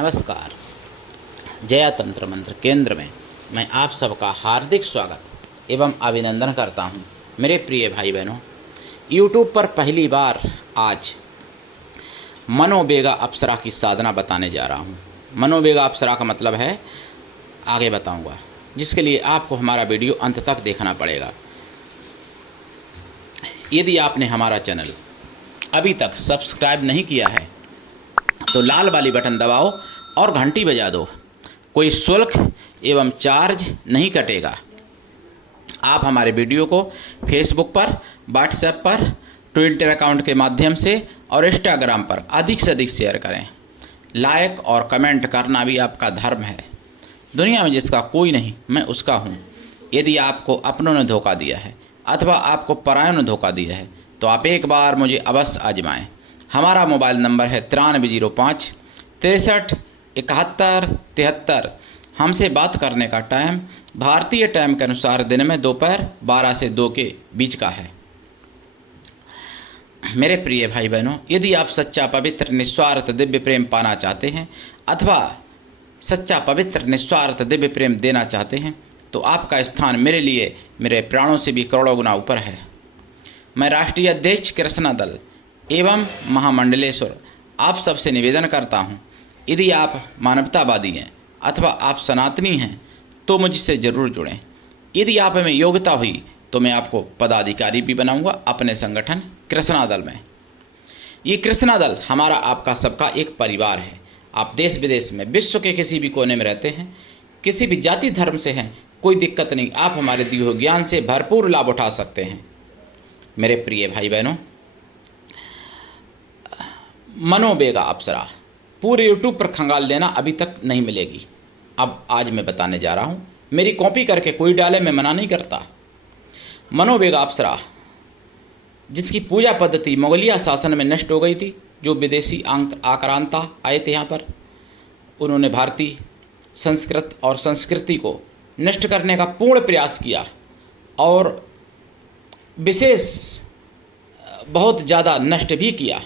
नमस्कार। जया तंत्र मंत्र केंद्र में मैं आप सबका हार्दिक स्वागत एवं अभिनंदन करता हूं। मेरे प्रिय भाई बहनों, YouTube पर पहली बार आज मनोवेगा अप्सरा की साधना बताने जा रहा हूं। मनोवेगा अप्सरा का मतलब है आगे बताऊंगा, जिसके लिए आपको हमारा वीडियो अंत तक देखना पड़ेगा। यदि आपने हमारा चैनल अभी तक सब्सक्राइब नहीं किया है तो लाल वाली बटन दबाओ और घंटी बजा दो। कोई शुल्क एवं चार्ज नहीं कटेगा। आप हमारे वीडियो को फेसबुक पर, व्हाट्सएप पर, ट्विटर अकाउंट के माध्यम से और इंस्टाग्राम पर अधिक से अधिक शेयर करें। लाइक और कमेंट करना भी आपका धर्म है। दुनिया में जिसका कोई नहीं, मैं उसका हूँ। यदि आपको अपनों ने धोखा दिया है अथवा आपको परायों ने धोखा दिया है तो आप एक बार मुझे अवश्य आजमाएं। हमारा मोबाइल नंबर है 9305 63 71 73। हमसे बात करने का टाइम भारतीय टाइम के अनुसार दिन में दोपहर 12 से 2 के बीच का है। मेरे प्रिय भाई बहनों, यदि आप सच्चा पवित्र निस्वार्थ दिव्य प्रेम पाना चाहते हैं अथवा सच्चा पवित्र निस्वार्थ दिव्य प्रेम देना चाहते हैं तो आपका स्थान मेरे लिए मेरे प्राणों से भी करोड़ों गुना ऊपर है। मैं राष्ट्रीय अध्यक्ष कृष्णा दल एवं महामंडलेश्वर आप सबसे निवेदन करता हूं, यदि आप मानवतावादी हैं अथवा आप सनातनी हैं तो मुझसे ज़रूर जुड़ें। यदि आप में योग्यता हुई तो मैं आपको पदाधिकारी भी बनाऊंगा अपने संगठन कृष्णा दल में। ये कृष्णा दल हमारा आपका सबका एक परिवार है। आप देश विदेश में, विश्व के किसी भी कोने में रहते हैं, किसी भी जाति धर्म से हैं, कोई दिक्कत नहीं। आप हमारे दिए हुए ज्ञान से भरपूर लाभ उठा सकते हैं। मेरे प्रिय भाई बहनों, मनोवेगा अप्सरा पूरे YouTube पर खंगाल लेना अभी तक नहीं मिलेगी। अब आज मैं बताने जा रहा हूँ। मेरी कॉपी करके कोई डाले, मैं मना नहीं करता। मनोवेगा अप्सरा जिसकी पूजा पद्धति मुगलिया शासन में नष्ट हो गई थी, जो विदेशी आक्रांता आए थे यहाँ पर, उन्होंने भारतीय संस्कृत और संस्कृति को नष्ट करने का पूर्ण प्रयास किया और विशेष बहुत ज़्यादा नष्ट भी किया।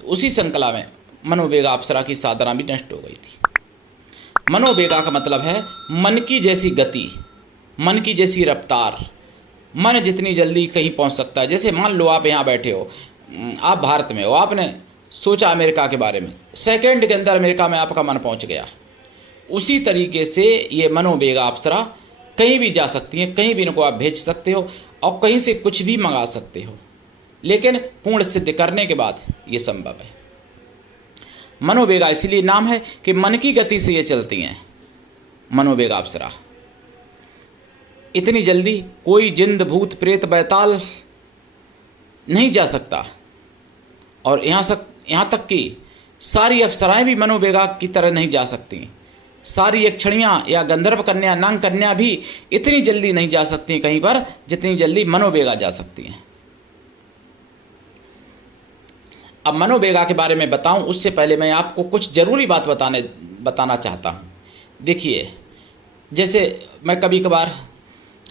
तो उसी श्रृंखला में मनोवेगा अप्सरा की साधना भी नष्ट हो गई थी। मनोवेगा का मतलब है मन की जैसी गति, मन की जैसी रफ्तार। मन जितनी जल्दी कहीं पहुंच सकता है। जैसे मान लो आप यहाँ बैठे हो, आप भारत में हो, आपने सोचा अमेरिका के बारे में, सेकंड के अंदर अमेरिका में आपका मन पहुंच गया। उसी तरीके से ये मनोवेगा अप्सरा कहीं भी जा सकती हैं, कहीं भी इनको आप भेज सकते हो और कहीं से कुछ भी मंगा सकते हो, लेकिन पूर्ण सिद्ध करने के बाद ये संभव है। मनोवेगा इसलिए नाम है कि मन की गति से ये चलती हैं। मनोवेगा अप्सरा इतनी जल्दी कोई जिंद भूत प्रेत बैताल नहीं जा सकता। और यहाँ तक कि सारी अप्सराएं भी मनोवेगा की तरह नहीं जा सकती। सारी यक्षणियाँ या गंधर्व कन्या, नाग कन्या भी इतनी जल्दी नहीं जा सकती कहीं पर जितनी जल्दी मनोवेगा जा सकती हैं। अब मनोवेगा के बारे में बताऊं उससे पहले मैं आपको कुछ ज़रूरी बात बताना चाहता हूं। देखिए, जैसे मैं कभी कभार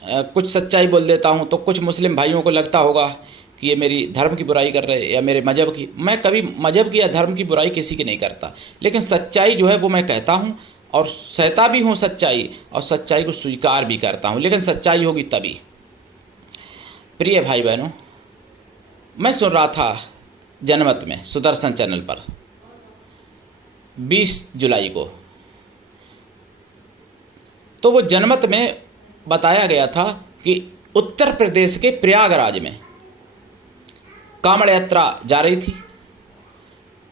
कुछ सच्चाई बोल देता हूं तो कुछ मुस्लिम भाइयों को लगता होगा कि ये मेरी धर्म की बुराई कर रहे हैं या मेरे मजहब की। मैं कभी मजहब की या धर्म की बुराई किसी की नहीं करता, लेकिन सच्चाई जो है वो मैं कहता हूँ और सहता भी हूँ सच्चाई, और सच्चाई को स्वीकार भी करता हूँ, लेकिन सच्चाई होगी तभी। प्रिय भाई बहनों, मैं सुन रहा था जनमत में सुदर्शन चैनल पर 20 जुलाई को, तो वो जनमत में बताया गया था कि उत्तर प्रदेश के प्रयागराज में कांवड़ यात्रा जा रही थी।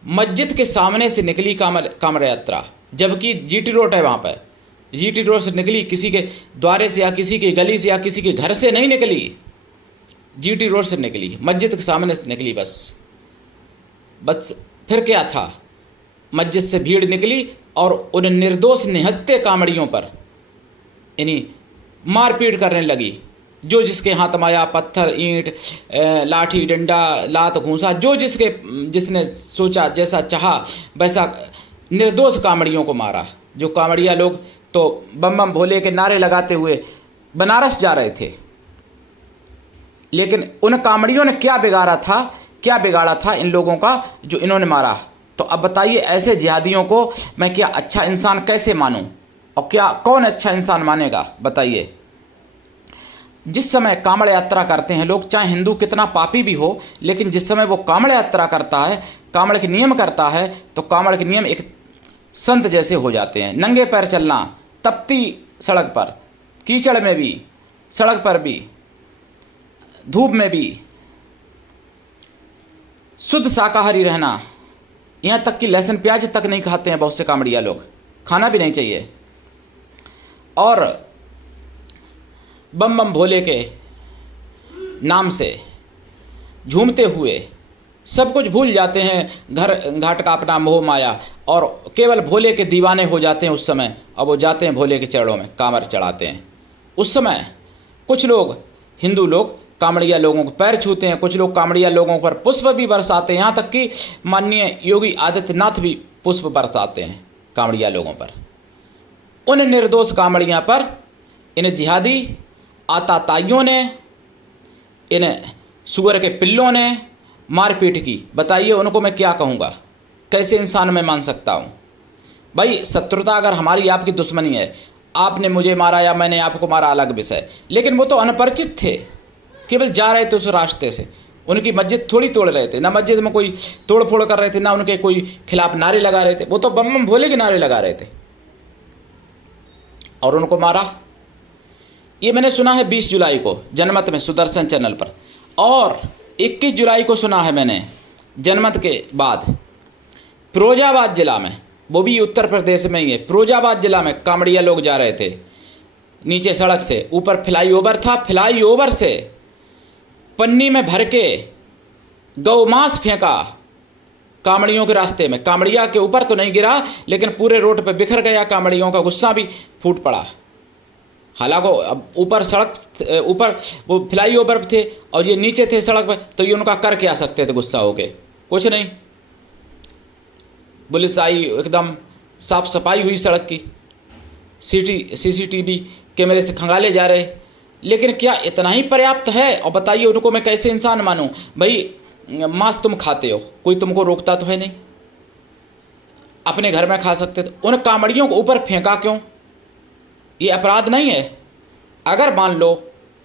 मस्जिद के सामने से निकली कांवड़ यात्रा, जबकि जीटी रोड है वहाँ पर। जीटी रोड से निकली, किसी के द्वारे से या किसी की गली से या किसी के घर से नहीं निकली, जीटी रोड से निकली, मस्जिद के सामने से निकली। बस फिर क्या था, मस्जिद से भीड़ निकली और उन निर्दोष निहत्थे कांवड़ियों पर यानी मारपीट करने लगी। जो जिसके हाथ में आया, पत्थर, ईंट, लाठी, डंडा, लात, घूंसा, जो जिसने सोचा, जैसा चाहा वैसा निर्दोष कांवड़ियों को मारा। जो कांवड़िया लोग तो बम बम भोले के नारे लगाते हुए बनारस जा रहे थे, लेकिन उन कांवड़ियों ने क्या बिगाड़ा था इन लोगों का जो इन्होंने मारा। तो अब बताइए ऐसे जिहादियों को मैं क्या अच्छा इंसान कैसे मानूं, और क्या कौन अच्छा इंसान मानेगा बताइए। जिस समय कांवड़ यात्रा करते हैं लोग, चाहे हिंदू कितना पापी भी हो, लेकिन जिस समय वो कांवड़ यात्रा करता है, कांवड़ के नियम करता है, तो कांवड़ के नियम एक संत जैसे हो जाते हैं। नंगे पैर चलना, तपती सड़क पर, कीचड़ में भी, सड़क पर भी, धूप में भी, शुद्ध शाकाहारी रहना, यहाँ तक कि लहसुन प्याज तक नहीं खाते हैं बहुत से कांवड़िया लोग, खाना भी नहीं चाहिए। और बम बम भोले के नाम से झूमते हुए सब कुछ भूल जाते हैं, घर घाट का अपना मोह माया, और केवल भोले के दीवाने हो जाते हैं उस समय। और वो जाते हैं भोले के चरणों में, कांवर चढ़ाते हैं। उस समय कुछ लोग, हिंदू लोग, कांवड़िया लोगों को पैर छूते हैं, कुछ लोग कांवड़िया लोगों पर पुष्प भी बरसाते हैं, यहाँ तक कि माननीय योगी आदित्यनाथ भी पुष्प बरसाते हैं कांवड़िया लोगों पर। उन निर्दोष कांवड़िया पर इन जिहादी आताताइयों ने, इन सुअर के पिल्लों ने मारपीट की। बताइए उनको मैं क्या कहूँगा, कैसे इंसान मैं मान सकता हूँ। भाई शत्रुता अगर हमारी आपकी दुश्मनी है, आपने मुझे मारा या मैंने आपको मारा अलग विषय, लेकिन वो तो अनपरिचित थे, केवल जा रहे थे उस रास्ते से। उनकी मस्जिद थोड़ी तोड़ रहे थे, ना मस्जिद में कोई तोड़ फोड़ कर रहे थे, ना उनके कोई खिलाफ नारे लगा रहे थे, वो तो बम बम भोले के नारे लगा रहे थे और उनको मारा। ये मैंने सुना है 20 जुलाई को जनमत में सुदर्शन चैनल पर, और 21 जुलाई को सुना है मैंने जनमत के बाद फिरोजाबाद जिला में, वो भी उत्तर प्रदेश में ही है, फिरोजाबाद जिला में कांवड़िया लोग जा रहे थे नीचे सड़क से, ऊपर फ्लाईओवर था, फ्लाईओवर से पन्नी में भर के गौमांस फेंका कांवड़ियों के रास्ते में। कांवड़िया के ऊपर तो नहीं गिरा, लेकिन पूरे रोड पे बिखर गया, कांवड़ियों का गुस्सा भी फूट पड़ा। हालांकि अब ऊपर सड़क, ऊपर वो फ्लाईओवर थे और ये नीचे थे सड़क पर, तो ये उनका कर क्या सकते थे गुस्सा होके, कुछ नहीं। पुलिस आई, एकदम साफ सफाई हुई सड़क की, सीसीटीवी कैमरे से खंगाले जा रहे। लेकिन क्या इतना ही पर्याप्त है? और बताइए उनको मैं कैसे इंसान मानूं? भाई मांस तुम खाते हो, कोई तुमको रोकता तो है नहीं, अपने घर में खा सकते। तो उन कांवड़ियों को ऊपर फेंका क्यों? ये अपराध नहीं है? अगर मान लो,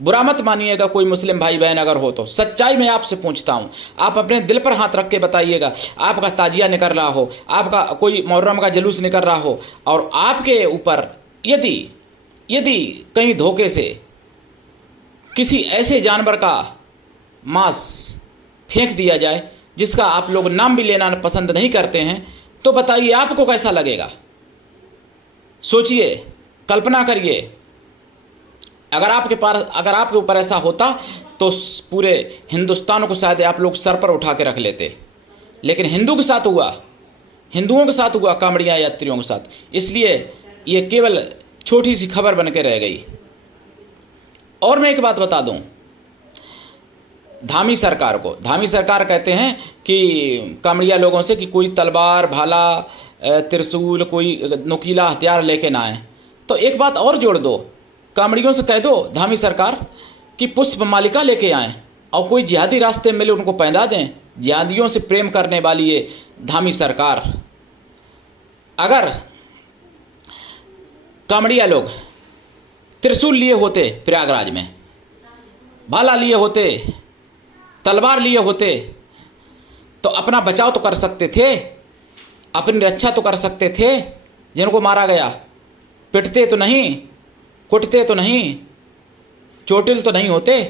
बुरा मत मानिएगा कोई मुस्लिम भाई बहन अगर हो तो, सच्चाई में आपसे पूछता हूँ, आप अपने दिल पर हाथ रख के बताइएगा। आपका ताजिया निकल रहा हो, आपका कोई मुहर्रम का जुलूस निकल रहा हो, और आपके ऊपर यदि कहीं धोखे से किसी ऐसे जानवर का मांस फेंक दिया जाए जिसका आप लोग नाम भी लेना पसंद नहीं करते हैं, तो बताइए आपको कैसा लगेगा? सोचिए, कल्पना करिए। अगर आपके ऊपर ऐसा होता तो पूरे हिंदुस्तान को शायद आप लोग सर पर उठा के रख लेते। लेकिन हिंदुओं के साथ हुआ कांवड़िया यात्रियों के साथ, इसलिए ये केवल छोटी सी खबर बन के रह गई। और मैं एक बात बता दूं, धामी सरकार कहते हैं कि कांवड़िया लोगों से कि कोई तलवार, भाला, त्रिशूल, कोई नुकीला हथियार लेके ना आए। तो एक बात और जोड़ दो, कांवड़ियों से कह दो धामी सरकार कि पुष्प मालिका लेके आएँ, और कोई जिहादी रास्ते मिले उनको पहना दें। जिहादियों से प्रेम करने वाली ये धामी सरकार, अगर कांवड़िया लोग त्रिशूल लिए होते, प्रयागराज में भाला लिए होते, तलवार लिए होते, तो अपना बचाव तो कर सकते थे, अपनी रक्षा तो कर सकते थे। जिनको मारा गया, पिटते तो नहीं, कुटते तो नहीं, चोटिल तो नहीं होते,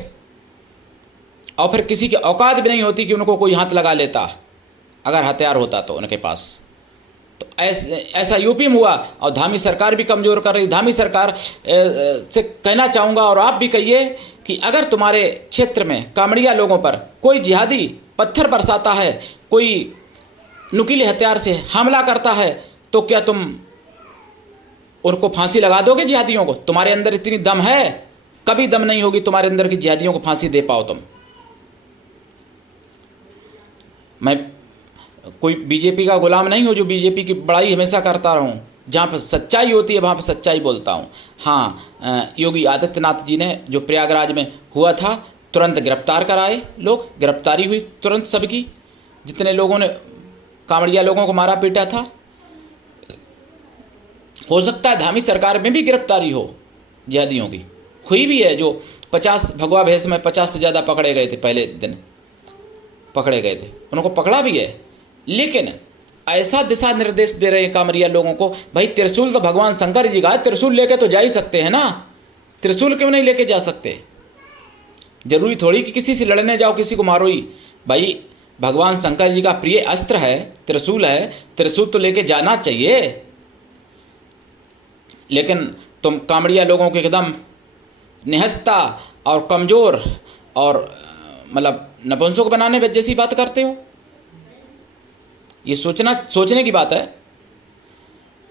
और फिर किसी की औकात भी नहीं होती कि उनको कोई हाथ लगा लेता अगर हथियार होता तो उनके पास। तो ऐसा यूपी में हुआ, और धामी सरकार भी कमज़ोर कर रही। धामी सरकार से कहना चाहूँगा, और आप भी कहिए, कि अगर तुम्हारे क्षेत्र में कांवड़िया लोगों पर कोई जिहादी पत्थर बरसाता है, कोई नुकीले हथियार से हमला करता है, तो क्या तुम उनको फांसी लगा दोगे जिहादियों को? तुम्हारे अंदर इतनी दम है? कभी दम नहीं होगी तुम्हारे अंदर कि जिहादियों को फांसी दे पाओ तुम। मैं कोई बीजेपी का गुलाम नहीं हूँ जो बीजेपी की बड़ाई हमेशा करता रहूँ। जहाँ पर सच्चाई होती है वहाँ पर सच्चाई बोलता हूँ। हाँ, योगी आदित्यनाथ जी ने जो प्रयागराज में हुआ था, तुरंत गिरफ्तार कराए लोग, गिरफ्तारी हुई तुरंत सबकी, जितने लोगों ने कांवड़िया लोगों को मारा पीटा था। हो सकता है धामी सरकार में भी गिरफ्तारी हो जिहादियों की, हुई भी है। जो 50 भगवा भेष में 50 से ज़्यादा पकड़े गए थे, पहले दिन पकड़े गए थे, उनको पकड़ा भी है। लेकिन ऐसा दिशा निर्देश दे रहे हैं कांवड़िया लोगों को, भाई त्रिशूल तो भगवान शंकर जी का है, त्रिशूल लेके तो जा ही सकते हैं ना, त्रिशूल क्यों नहीं लेके जा सकते? जरूरी थोड़ी कि किसी से लड़ने जाओ, किसी को मारो ही। भाई भगवान शंकर जी का प्रिय अस्त्र है, त्रिशूल है, त्रिशूल तो लेके जाना चाहिए। लेकिन तुम कांवड़िया लोगों को एकदम निहत्ता और कमज़ोर और मतलब नपुंसक बनाने जैसी बात करते हो। ये सोचने की बात है।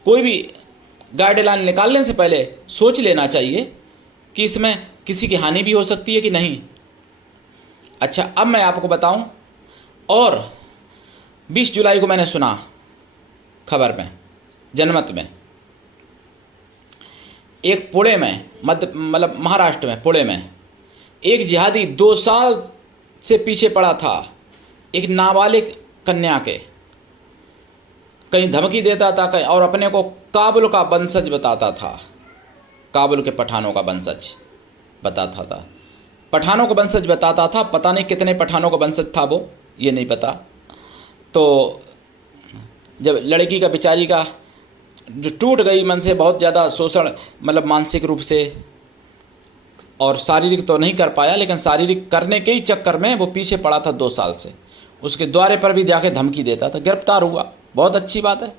कोई भी गाइडलाइन निकालने से पहले सोच लेना चाहिए कि इसमें किसी की हानि भी हो सकती है कि नहीं। अच्छा, अब मैं आपको बताऊं, और 20 जुलाई को मैंने सुना खबर में, जनमत में, एक पुणे में, मतलब महाराष्ट्र में, पुणे में एक जिहादी 2 साल से पीछे पड़ा था एक नाबालिग कन्या के। कहीं धमकी देता था, कहीं और अपने को काबुल का वंशज बताता था, काबुल के पठानों का वंशज बताता था, पठानों का वंशज बताता था। पता नहीं कितने पठानों का वंशज था वो, ये नहीं पता। तो जब लड़की का, बेचारी का जो टूट गई मन से, बहुत ज़्यादा शोषण, मतलब मानसिक रूप से, और शारीरिक तो नहीं कर पाया, लेकिन शारीरिक करने के ही चक्कर में वो पीछे पड़ा था 2 साल से। उसके द्वारे पर भी जाके धमकी देता था, गिरफ्तार हुआ, बहुत अच्छी बात है,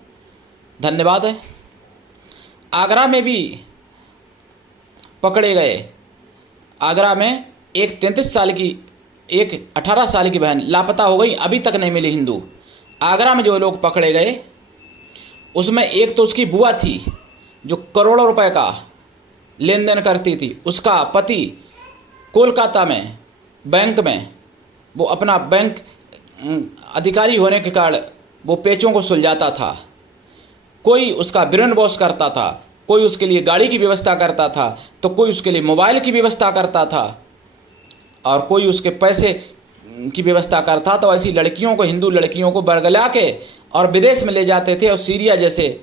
धन्यवाद है। आगरा में भी पकड़े गए। आगरा में एक 33 साल की, एक 18 साल की बहन लापता हो गई, अभी तक नहीं मिली हिंदू। आगरा में जो लोग पकड़े गए उसमें एक तो उसकी बुआ थी जो करोड़ों रुपए का लेन देन करती थी। उसका पति कोलकाता में बैंक में, वो अपना बैंक अधिकारी होने के कारण वो पेचों को सुलझाता था। कोई उसका ब्रेन वॉश करता था, कोई उसके लिए गाड़ी की व्यवस्था करता था, तो कोई उसके लिए मोबाइल की व्यवस्था करता था, और कोई उसके पैसे की व्यवस्था करता। तो ऐसी लड़कियों को, हिंदू लड़कियों को बरगला के और विदेश में ले जाते थे और सीरिया जैसे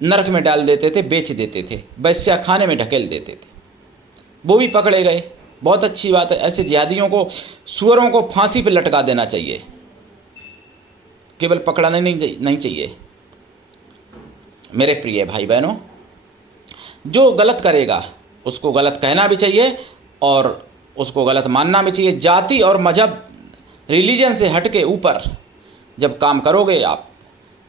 नरक में डाल देते थे, बेच देते थे, वैश्या खाने में ढकेल देते थे। वो भी पकड़े गए, बहुत अच्छी बात है। ऐसे जिहादियों को, सुअरों को फांसी पर लटका देना चाहिए, केवल पकड़ना नहीं चाहिए। मेरे प्रिय भाई बहनों, जो गलत करेगा उसको गलत कहना भी चाहिए और उसको गलत मानना भी चाहिए। जाति और मजहब, रिलीजन से हट के ऊपर जब काम करोगे आप,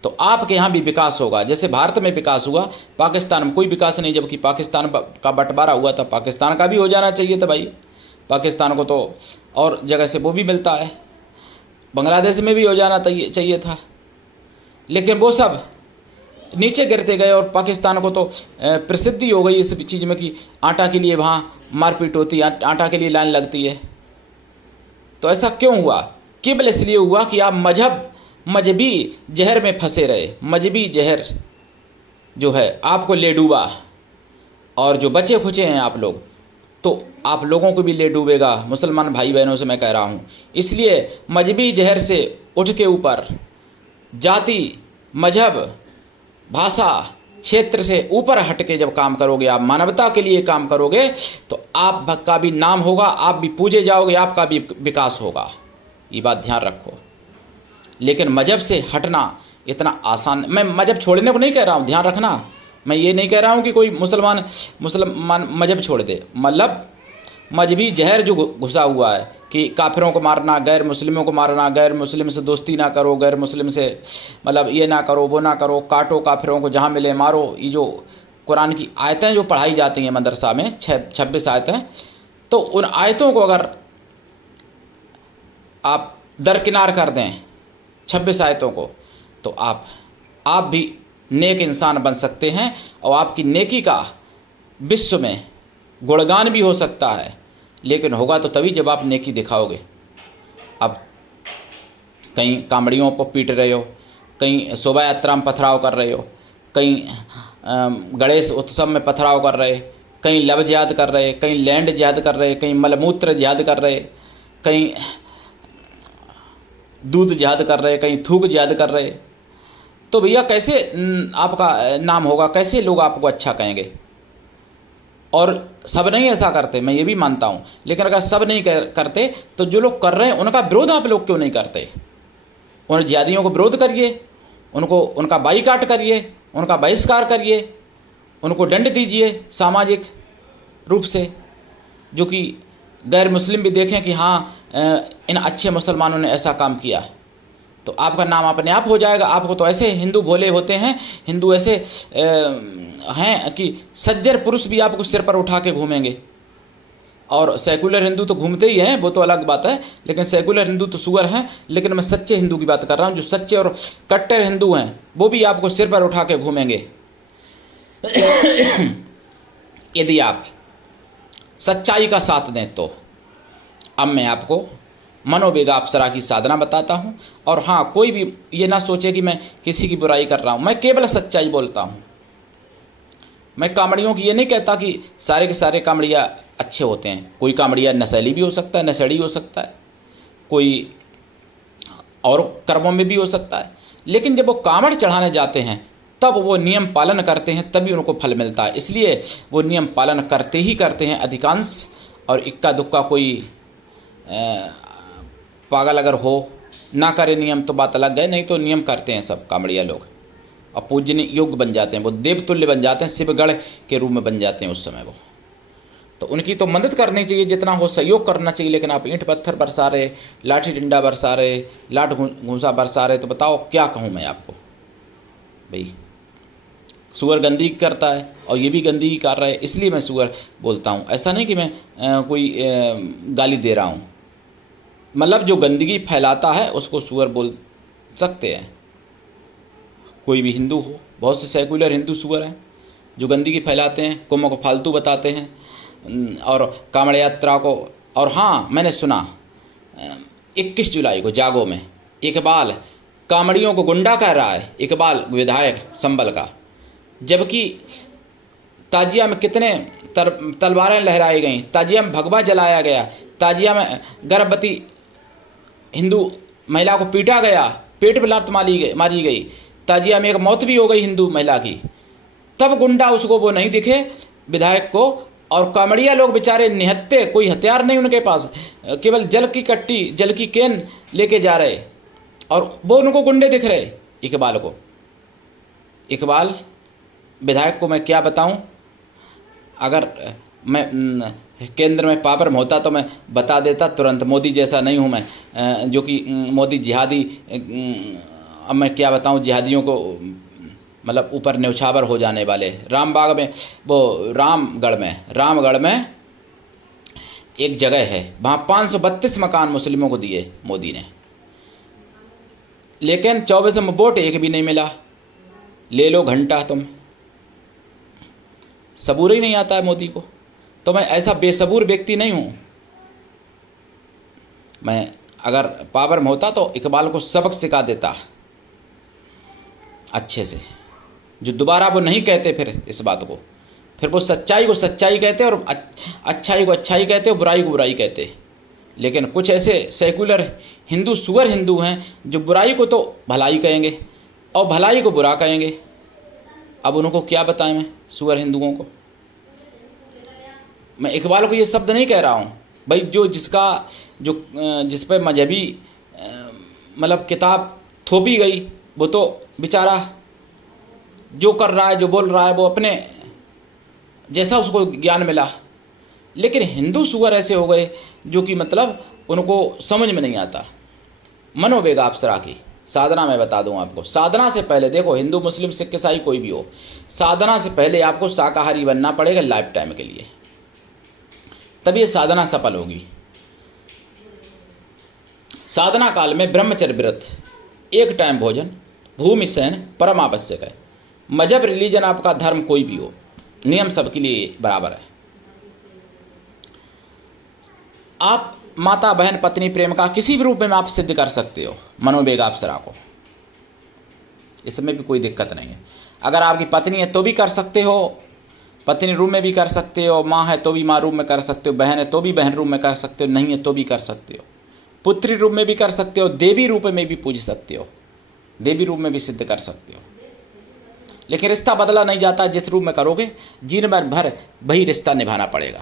तो आपके यहाँ भी विकास होगा। जैसे भारत में विकास हुआ, पाकिस्तान में कोई विकास नहीं। जबकि पाकिस्तान का बंटवारा हुआ था, पाकिस्तान का भी हो जाना चाहिए था भाई। पाकिस्तान को तो और जगह से वो भी मिलता है, बांग्लादेश में भी हो जाना चाहिए था, लेकिन वो सब नीचे गिरते गए। और पाकिस्तान को तो प्रसिद्धि हो गई इस चीज़ में कि आटा के लिए वहाँ मारपीट होती है, आटा के लिए लाइन लगती है। तो ऐसा क्यों हुआ? केवल इसलिए हुआ कि आप मजहबी जहर में फंसे रहे। मजहबी जहर जो है आपको ले डूबा, और जो बचे खुचे हैं आप लोग, तो आप लोगों को भी ले डूबेगा। मुसलमान भाई बहनों से मैं कह रहा हूँ, इसलिए मजहबी जहर से उठ के ऊपर, जाति, मजहब, भाषा, क्षेत्र से ऊपर हट के जब काम करोगे, आप मानवता के लिए काम करोगे, तो आपका भी नाम होगा, आप भी पूजे जाओगे, आपका भी विकास होगा। ये बात ध्यान रखो। लेकिन मजहब से हटना इतना आसान, मैं मजहब छोड़ने को नहीं कह रहा हूँ, ध्यान रखना। मैं ये नहीं कह रहा हूँ कि कोई मुसलमान मजहब छोड़ दे। मतलब मजहबी जहर जो घुसा हुआ है कि काफिरों को मारना, गैर मुस्लिमों को मारना, गैर मुस्लिम से दोस्ती ना करो, गैर मुस्लिम से मतलब ये ना करो, वो ना करो, काटो काफिरों को, जहाँ मिले मारो। ये जो कुरान की आयतें जो पढ़ाई जाती हैं मदरसा में, 26 आयतें, तो उन आयतों को अगर आप दरकिनार कर दें, 26 आयतों को, तो आप भी नेक इंसान बन सकते हैं, और आपकी नेकी का विश्व में गुणगान भी हो सकता है। लेकिन होगा तो तभी जब आप नेकी दिखाओगे। अब कहीं कांवड़ियों को पीट रहे हो, कहीं शोभा यात्रा में पथराव कर रहे हो, कहीं गणेश उत्सव में पथराव कर रहे, कहीं लव जिहाद कर रहे, कहीं लैंड जिहाद कर रहे, कहीं मलमूत्र जिहाद कर रहे, कहीं दूध जिहाद कर रहे, कहीं थूक जिहाद कर रहे, तो भैया कैसे आपका नाम होगा, कैसे लोग आपको अच्छा कहेंगे। और सब नहीं ऐसा करते, मैं ये भी मानता हूँ, लेकिन अगर सब नहीं करते तो जो लोग कर रहे हैं उनका विरोध आप लोग क्यों नहीं करते। उन जिहादियों को विरोध करिए, उनका बाईकाट करिए, उनका बहिष्कार करिए, उनको दंड दीजिए सामाजिक रूप से, जो कि गैर मुस्लिम भी देखें कि हाँ इन अच्छे मुसलमानों ने ऐसा काम किया, तो आपका नाम अपने आप हो जाएगा। आपको तो ऐसे हिंदू भोले होते हैं, हिंदू ऐसे हैं कि सज्जन पुरुष भी आपको सिर पर उठा के घूमेंगे। और सेकुलर हिंदू तो घूमते ही हैं, वो तो अलग बात है, लेकिन सेकुलर हिंदू तो सुअर हैं। लेकिन मैं सच्चे हिंदू की बात कर रहा हूँ, जो सच्चे और कट्टर हिंदू हैं वो भी आपको सिर पर उठा के घूमेंगे यदि आप सच्चाई का साथ दें तो। अब मैं आपको मनोवेगा अप्सरा की साधना बताता हूँ। और हाँ, कोई भी ये ना सोचे कि मैं किसी की बुराई कर रहा हूँ, मैं केवल सच्चाई बोलता हूँ। मैं कामड़ियों की ये नहीं कहता कि सारे के सारे कामड़िया अच्छे होते हैं। कोई कामड़िया नशेली भी हो सकता है, नशेड़ी हो सकता है, कोई और कर्मों में भी हो सकता है, लेकिन जब वो कामड़ चढ़ाने जाते हैं तब वो नियम पालन करते हैं, तभी उनको फल मिलता है। इसलिए वो नियम पालन करते ही करते हैं अधिकांश। और इक्का दुक्का कोई पागल अगर हो ना करे नियम तो बात अलग है, नहीं तो नियम करते हैं सब कामड़िया लोग, और पूजनीय योग्य बन जाते हैं, वो देवतुल्य बन जाते हैं, शिवगढ़ के रूप में बन जाते हैं उस समय वो। तो उनकी तो मदद करनी चाहिए, जितना हो सहयोग करना चाहिए। लेकिन आप ईंट पत्थर बरसा रहे, लाठी डंडा बरसा रहे, लाठ घूंसा बरसा रहे, तो बताओ क्या कहूँ मैं आपको भाई। सुअर गंदगी करता है और ये भी गंदगी कर रहा है, इसलिए मैं सुअर बोलता हूँ। ऐसा नहीं कि मैं कोई गाली दे रहा हूँ, मतलब जो गंदगी फैलाता है उसको सुअर बोल सकते हैं। कोई भी हिंदू हो, बहुत से सेकुलर हिंदू सुअर हैं जो गंदगी फैलाते हैं, कौमों को फालतू बताते हैं और कांवड़ यात्रा को। और हाँ, मैंने सुना 21 जुलाई को जागो में इकबाल कांवड़ियों को गुंडा कह रहा है, इकबाल विधायक संभल का, जबकि ताजिया में कितने तलवारें लहराई गई, ताजिया में भगवा जलाया गया, ताजिया में गर्भवती हिंदू महिला को पीटा गया, पेट पर लात मारी गई, ताजिया में एक मौत भी हो गई हिंदू महिला की। तब गुंडा उसको वो नहीं दिखे विधायक को। और कामड़िया लोग बेचारे निहत्ते, कोई हथियार नहीं उनके पास, केवल जल की कट्टी, जल की केन लेके जा रहे, और वो उनको गुंडे दिख रहे इकबाल को। इकबाल विधायक को मैं क्या बताऊं, अगर मैं केंद्र में पावर में होता तो मैं बता देता तुरंत। मोदी जैसा नहीं हूं मैं, जो कि मोदी जिहादी, अब मैं क्या बताऊं जिहादियों को, मतलब ऊपर न्यौछावर हो जाने वाले। रामबाग में, वो रामगढ़ में एक जगह है, वहाँ 532 मकान मुस्लिमों को दिए मोदी ने, लेकिन 24 में वोट एक भी नहीं मिला। ले लो घंटा तुम, सबूर ही नहीं आता है मोदी को। तो मैं ऐसा बेसबूर व्यक्ति नहीं हूँ। मैं अगर पावर में होता तो इकबाल को सबक सिखा देता अच्छे से, जो दोबारा वो नहीं कहते फिर इस बात को। फिर वो सच्चाई को सच्चाई कहते और अच्छाई को अच्छाई कहते और बुराई को बुराई कहते। लेकिन कुछ ऐसे सेकुलर हिंदू सुअर हिंदू हैं जो बुराई को तो भलाई कहेंगे और भलाई को बुरा कहेंगे। अब उनको क्या बताएं मैं सुअर हिंदुओं को। मैं इकबाल को ये शब्द नहीं कह रहा हूँ भाई, जिस पर मजहबी मतलब किताब थोपी गई, वो तो बेचारा जो कर रहा है, जो बोल रहा है, वो अपने जैसा उसको ज्ञान मिला। लेकिन हिंदू सुअर ऐसे हो गए जो कि मतलब उनको समझ में नहीं आता। मनोवेगा अप्सरा की साधना मैं बता दूं आपको। साधना से पहले देखो, हिंदू मुस्लिम सिख ईसाई कोई भी हो, साधना से पहले आपको शाकाहारी बनना पड़ेगा लाइफ टाइम के लिए, तब ये साधना सफल होगी। साधना काल में ब्रह्मचर्य व्रत, एक टाइम भोजन, भूमि शयन परम आवश्यक है। मजहब रिलीजन आपका धर्म कोई भी हो, नियम सबके लिए बराबर है। आप माता बहन पत्नी प्रेम का किसी भी रूप में आप सिद्ध कर सकते हो मनोवेगा अप्सरा को, इसमें भी कोई दिक्कत नहीं है। अगर आपकी पत्नी है तो भी कर सकते हो, पत्नी रूप में भी कर सकते हो, माँ है तो भी माँ रूप में कर सकते हो, बहन है तो भी बहन रूप में कर सकते हो, नहीं है तो भी कर सकते हो, पुत्री रूप में भी कर सकते हो, देवी रूप में भी पूज सकते हो। देवी रूप में भी सिद्ध कर सकते हो, लेकिन रिश्ता बदला नहीं जाता। जिस रूप में करोगे जीवन भर वही रिश्ता निभाना पड़ेगा।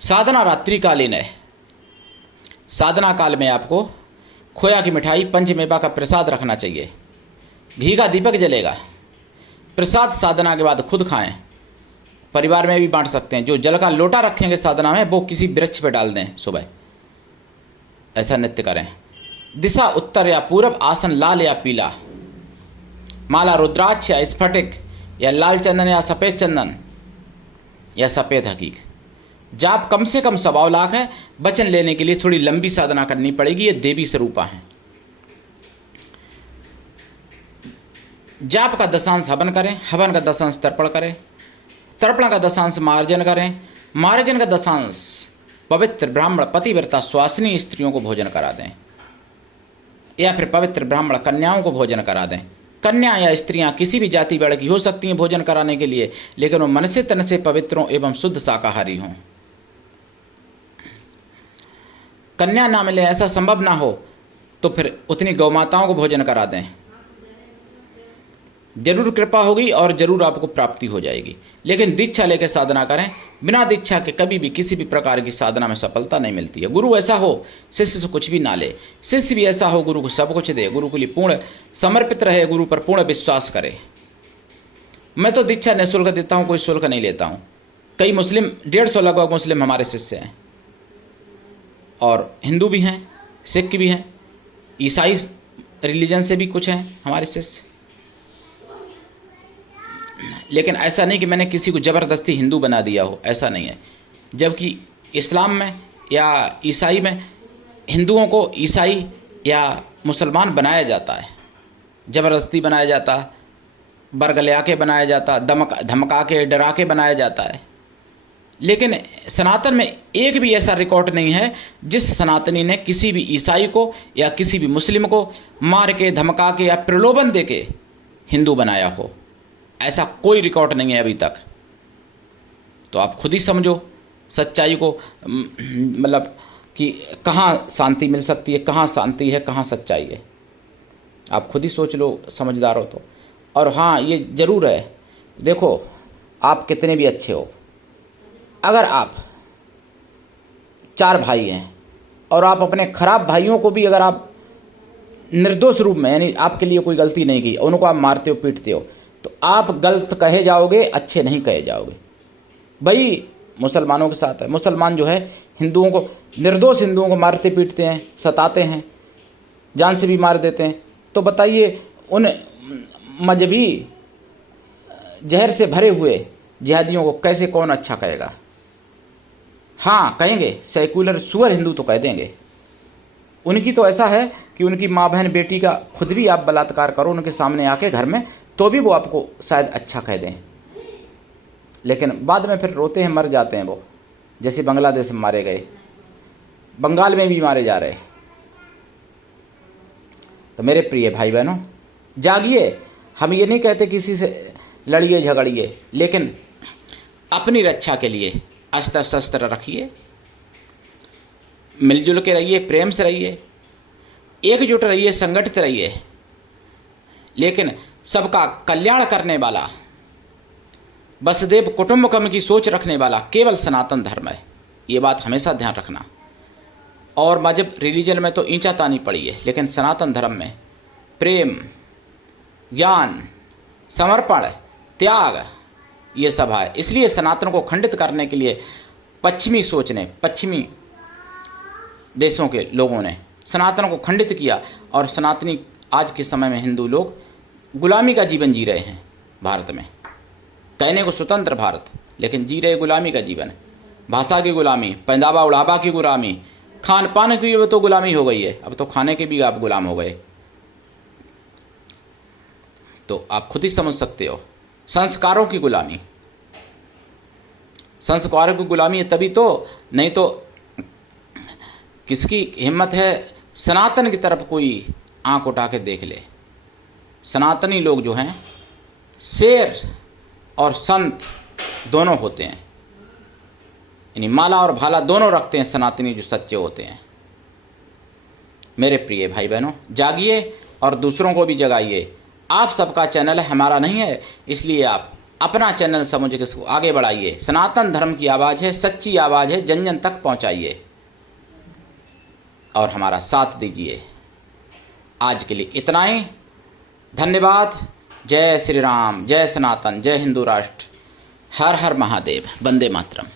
साधना रात्रिकालीन है। साधना काल में आपको खोया की मिठाई, पंचमेवा का प्रसाद रखना चाहिए। घी का दीपक जलेगा। प्रसाद साधना के बाद खुद खाएं, परिवार में भी बांट सकते हैं। जो जल का लोटा रखेंगे साधना में वो किसी वृक्ष पे डाल दें सुबह, ऐसा नित्य करें। दिशा उत्तर या पूरब, आसन लाल या पीला, माला रुद्राक्ष या स्फटिक या लाल चंदन या सफ़ेद चंदन या सफ़ेद हकीक। जाप कम से कम 100 लाख है। वचन लेने के लिए थोड़ी लंबी साधना करनी पड़ेगी। ये देवी स्वरूपा हैं। जाप का दशांश हवन करें, हवन का दशांश तर्पण करें, तर्पण का दशांश मार्जन करें, मार्जन का दशांश पवित्र ब्राह्मण पतिव्रता स्वासिनी स्त्रियों को भोजन करा दें, या फिर पवित्र ब्राह्मण कन्याओं को भोजन करा दें। कन्या या स्त्रियां किसी भी जाति वर्ग की हो सकती हैं भोजन कराने के लिए, लेकिन वो मन से तन से पवित्रों एवं शुद्ध शाकाहारी हों। कन्या ना मिले, ऐसा संभव ना हो, तो फिर उतनी गौमाताओं को भोजन करा दें। जरूर कृपा होगी और जरूर आपको प्राप्ति हो जाएगी, लेकिन दीक्षा लेकर साधना करें। बिना दीक्षा के कभी भी किसी भी प्रकार की साधना में सफलता नहीं मिलती है। गुरु ऐसा हो शिष्य से कुछ भी ना ले, शिष्य भी ऐसा हो गुरु को सब कुछ दे, गुरु के लिए पूर्ण समर्पित रहे, गुरु पर पूर्ण विश्वास करे। मैं तो दीक्षा निःशुल्क देता हूँ, कोई शुल्क नहीं लेता हूँ। कई मुस्लिम, 150 लगभग मुस्लिम हमारे शिष्य हैं, और हिंदू भी हैं, सिख भी हैं, ईसाई रिलीजन से भी कुछ हैं हमारे शिष्य। लेकिन ऐसा नहीं कि मैंने किसी को ज़बरदस्ती हिंदू बना दिया हो, ऐसा नहीं है। जबकि इस्लाम में या ईसाई में हिंदुओं को ईसाई या मुसलमान बनाया जाता है, ज़बरदस्ती बनाया जाता, बरगलिया के बनाया जाता, धमका के डरा के बनाया जाता है। लेकिन सनातन में एक भी ऐसा रिकॉर्ड नहीं है जिस सनातनी ने किसी भी ईसाई को या किसी भी मुस्लिम को मार के, धमका के या प्रलोभन दे के हिंदू बनाया हो। ऐसा कोई रिकॉर्ड नहीं है अभी तक। तो आप खुद ही समझो सच्चाई को, मतलब कि कहाँ शांति मिल सकती है, कहाँ शांति है, कहाँ सच्चाई है। आप खुद ही सोच लो, समझदार हो तो। और हाँ, ये ज़रूर है, देखो आप कितने भी अच्छे हो, अगर आप 4 भाई हैं और आप अपने खराब भाइयों को भी, अगर आप निर्दोष रूप में, यानी आपके लिए कोई गलती नहीं की, उनको आप मारते हो, पीटते हो, तो आप गलत कहे जाओगे, अच्छे नहीं कहे जाओगे। भाई मुसलमानों के साथ है। मुसलमान जो है हिंदुओं को, निर्दोष हिंदुओं को मारते पीटते हैं, सताते हैं, जान से भी मार देते हैं। तो बताइए उन मजहबी जहर से भरे हुए जिहादियों को कैसे कौन अच्छा कहेगा? हाँ कहेंगे, सेकुलर सुअर हिंदू तो कह देंगे। उनकी तो ऐसा है कि उनकी माँ बहन बेटी का खुद भी आप बलात्कार करो उनके सामने आके घर में, तो भी वो आपको शायद अच्छा कह दें, लेकिन बाद में फिर रोते हैं, मर जाते हैं वो। जैसे बांग्लादेश में मारे गए, बंगाल में भी मारे जा रहे। तो मेरे प्रिय भाई बहनों, जागिए। हम ये नहीं कहते किसी से लड़िए झगड़िए, लेकिन अपनी रक्षा के लिए अस्त्र शस्त्र रखिए, मिलजुल के रहिए, प्रेम से रहिए, एकजुट रहिए, संगठित रहिए। लेकिन सबका कल्याण करने वाला, वसुदेव कुटुंबकम की सोच रखने वाला केवल सनातन धर्म है। ये बात हमेशा ध्यान रखना। और मजहब रिलीजन में तो ईंचा तानी पड़ी है, लेकिन सनातन धर्म में प्रेम, ज्ञान, समर्पण, त्याग, ये सब है। इसलिए सनातन को खंडित करने के लिए पश्चिमी सोच ने, पश्चिमी देशों के लोगों ने सनातन को खंडित किया, और सनातनी आज के समय में हिंदू लोग गुलामी का जीवन जी रहे हैं भारत में। कहने को स्वतंत्र भारत, लेकिन जी रहे गुलामी का जीवन। भाषा की गुलामी, पहनावा उड़ावा की गुलामी, खान पान की भी तो गुलामी हो गई है। अब तो खाने के भी आप गुलाम हो गए। तो आप खुद ही समझ सकते हो। संस्कारों की गुलामी, संस्कारों की गुलामी है तभी तो, नहीं तो किसकी हिम्मत है सनातन की तरफ कोई आंख उठा के देख ले। सनातनी लोग जो हैं शेर और संत दोनों होते हैं, यानी माला और भाला दोनों रखते हैं सनातनी जो सच्चे होते हैं। मेरे प्रिय भाई बहनों, जागिए और दूसरों को भी जगाइए। आप सबका चैनल है, हमारा नहीं है, इसलिए आप अपना चैनल समझ के इसको आगे बढ़ाइए। सनातन धर्म की आवाज़ है, सच्ची आवाज़ है, जन जन तक पहुंचाइए और हमारा साथ दीजिए। आज के लिए इतना ही। धन्यवाद। जय श्री राम, जय सनातन, जय हिंदू राष्ट्र, हर हर महादेव, वंदे मातरम।